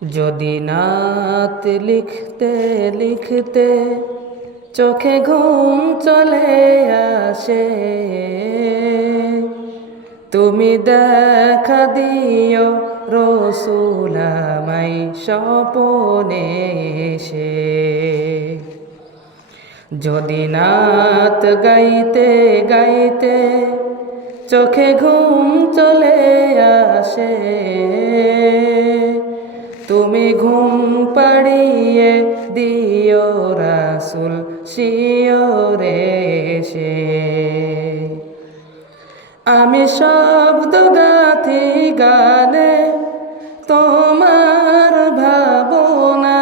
যদি নাত লিখতে লিখতে চোখে ঘুম চলে আসে, তুমি দেখা দিও রসুল আমায় স্বপনে এসে। যদি নাত গাইতে গাইতে চোখে ঘুম চলে আসে, তুমি ঘুম পাড়িয়ে দিও রাসূল শিয়রে এসে। আমি শব্দ গাথি গানে তোমার ভাবনায়,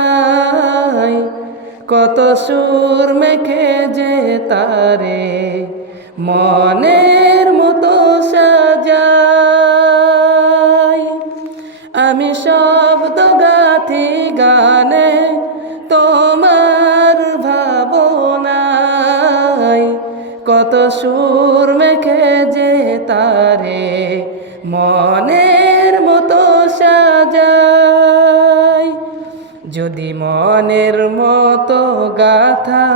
কত সুর মেখে যে তারে মনের মতো সাজাই। আমি শব্দ গাথি গানে তোমার ভাবনায়, কত সুর মেখে যে তারে মনের মতো সাজাই। যদি মনের মতো গাথা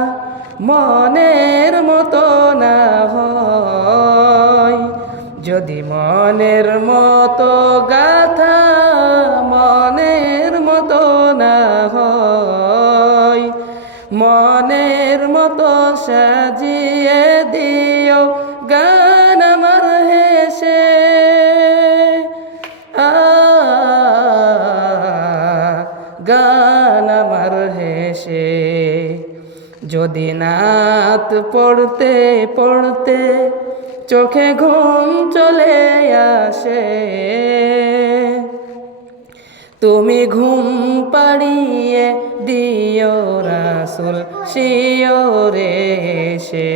মনের মতো না হয়, যদি মনের মতো গাথা মনের মতো না হয়, মনের মতো সাজিয়ে দিও গান আমার হেসে। গান আমার হেসে। যদি নাত পড়তে পড়তে চোখে ঘুম চলে আসে, তুমি ঘুম পাড়িয়ে দিও রাসূল শিয়রে এসে।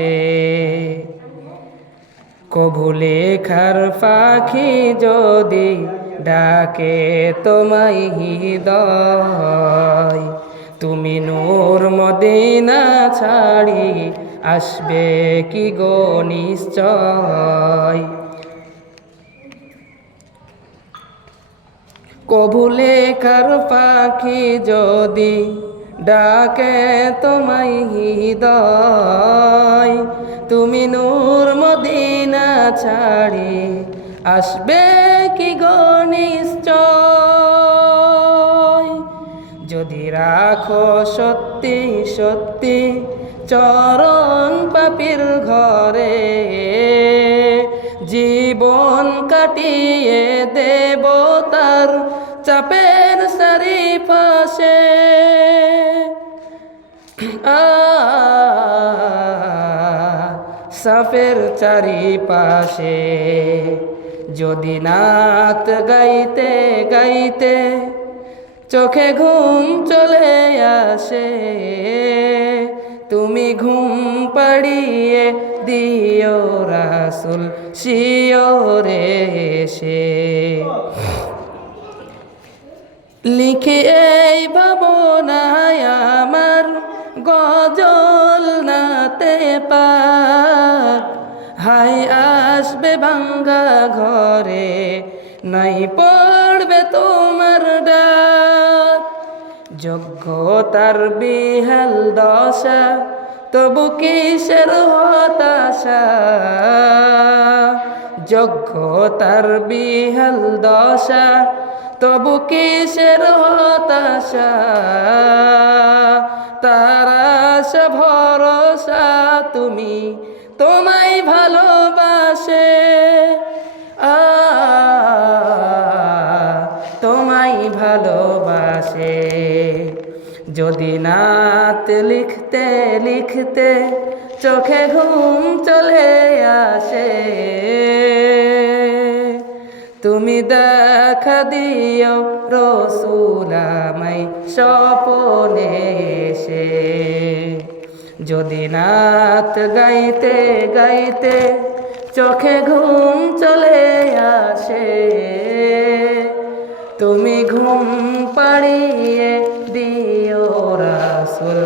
কভু লেখার পাখি যদি ডাকে তোমায় হৃদয়, তুমি নূর মদিনা ছাড়ি আসবে কি গো নিশ্চয়। কভু লেখার পাখি যদি ডাকে তোমায় হৃদয়, তুমি নূর মদিনা ছাড়ি আসবে কি গো নিশ্চয়। যদি রাখো সত্যি সত্যি চরণ পাপীর ঘরে, জীবন কাটিয়ে দেব তার চাপের চারিপাশে। সাফের চারিপাশে। যদি নাত গাইতে গাইতে চোখে ঘুম চলে আসে, তুমি ঘুম পাড়িয়ে দিও রাসূল শিয়রে এসে। লিখে এই ভাবনায় আমার গজল নাতে পাক, হাই আসবে ভাঙ্গা ঘরে নাই পড়বে তোমার ডাক। যোগ্যতার বিহাল দশা তবু কিসের হতাশা, যোগ্যতার বিহাল দশা তবু কিসের হতাশা। তার আশা ভরসা তুমি তোমায় ভালোবাসে, তোমায় ভালোবাসে। যদি নাত লিখতে লিখতে চোখে ঘুম চলে আসে, তুমি দেখা দিও রসুল আমায় স্বপনে এসে। যদি নাত গাইতে গাইতে চোখে ঘুম চলে আসে, তুমি ঘুম পাড়িয়ে দিও রাসূল।